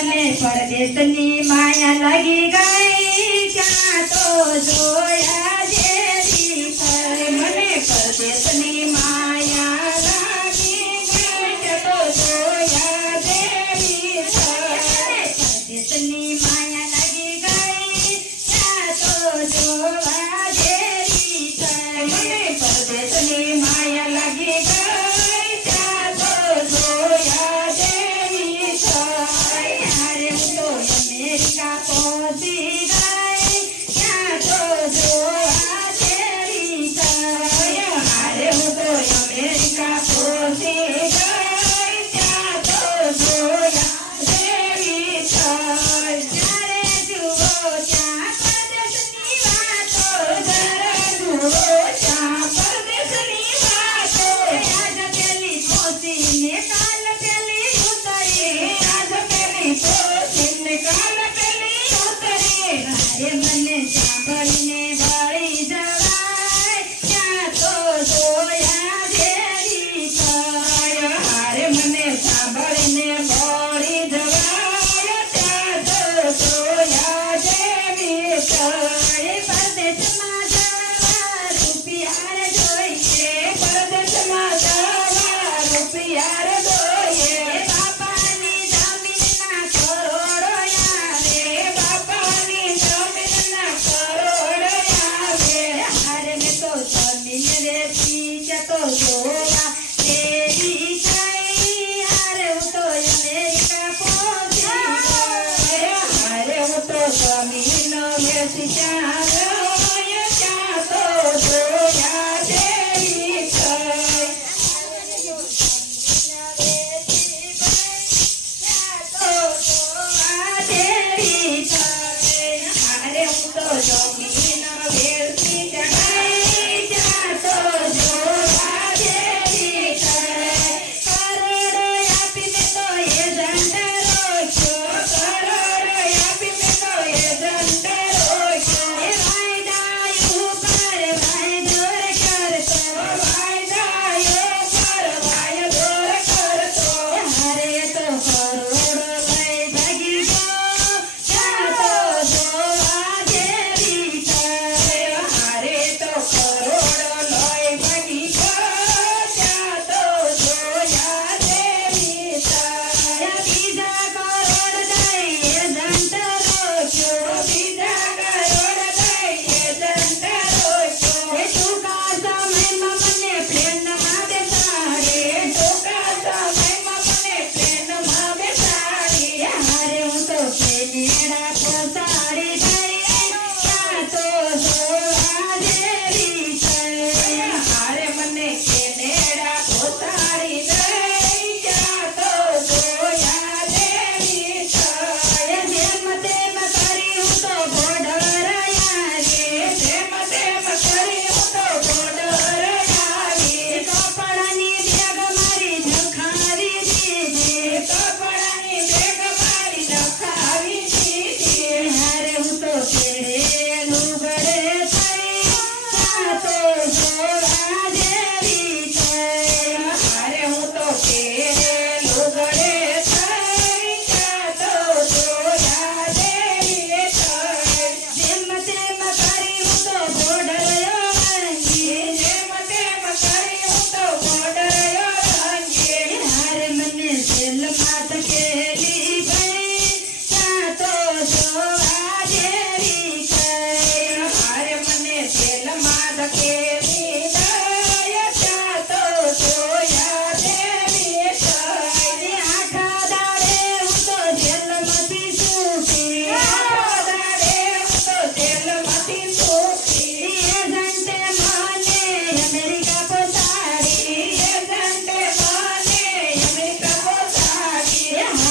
મને પરદેશની માયા લાગી ગઈ ક્યાં તો જોયા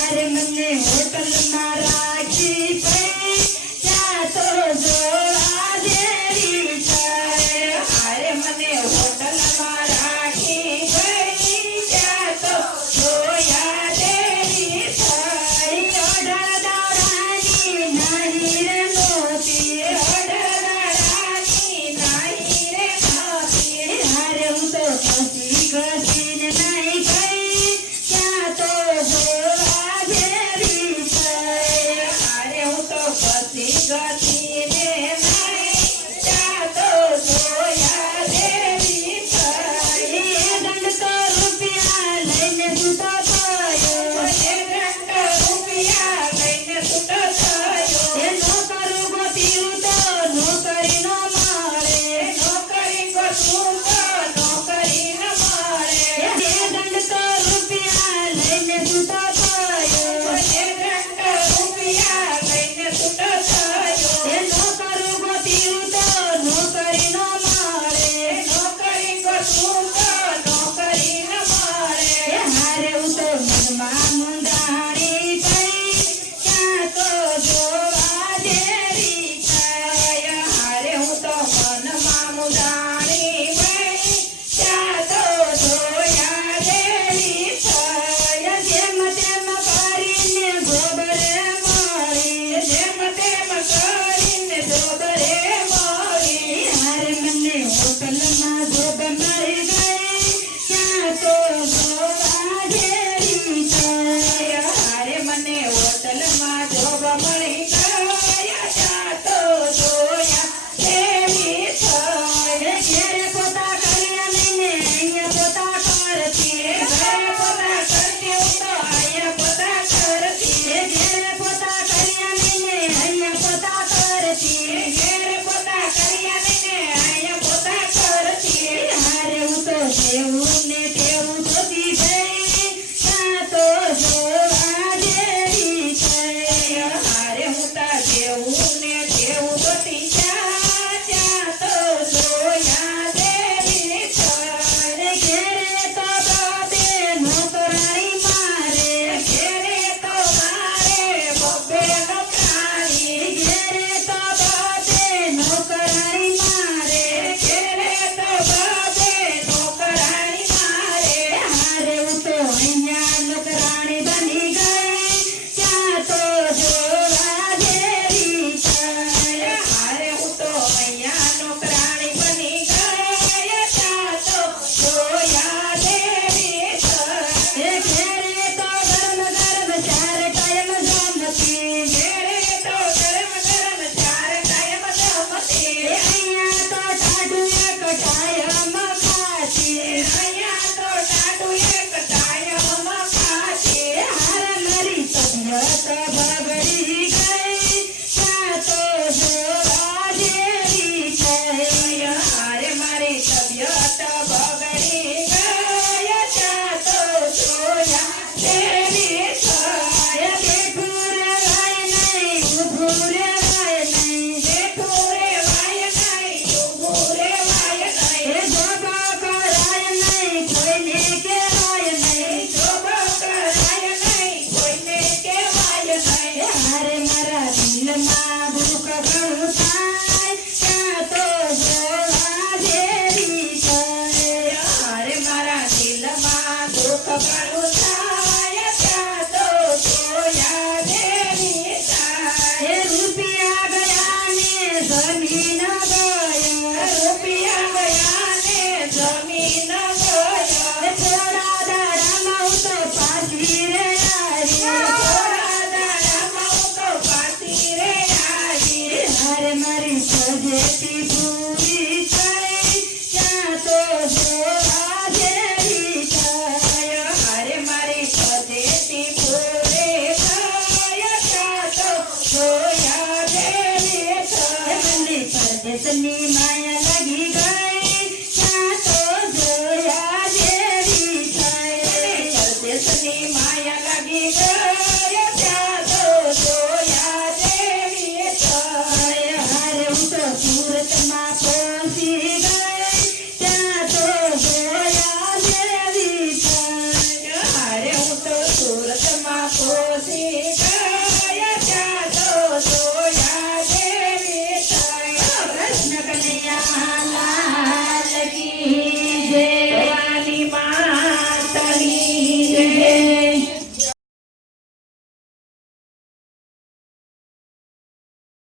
Let him